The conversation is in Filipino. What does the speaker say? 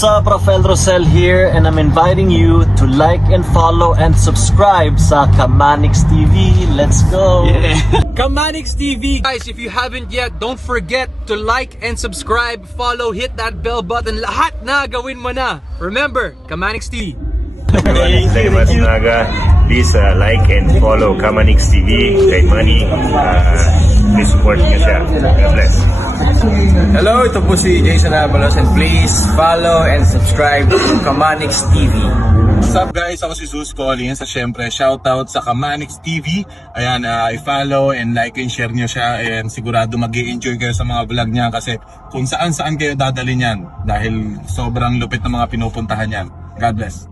What's up, Rafael Rosel here, and I'm inviting you to like and follow and subscribe sa KAMANIX TV. Let's go! Yeah. KAMANIX TV. Guys, if you haven't yet, don't forget to like and subscribe, follow, hit that bell button. Lahat na gawin mo na. Remember, KAMANIX TV. Everyone, it's very much Naga. Please like and follow KAMANIX TV. Kay Money. Please support niyo siya. God bless. Hello, ito po si Jason Avalos and please follow and subscribe to KAMANIX TV. What's up guys? Ako si Zeus Collins. Siyempre, shoutout sa KAMANIX TV. Ayan, i-follow and like and share nyo siya. And sigurado mag-i-enjoy kayo sa mga vlog niya kasi kung saan kayo dadalhin yan. Dahil sobrang lupit ng mga pinupuntahan yan. God bless.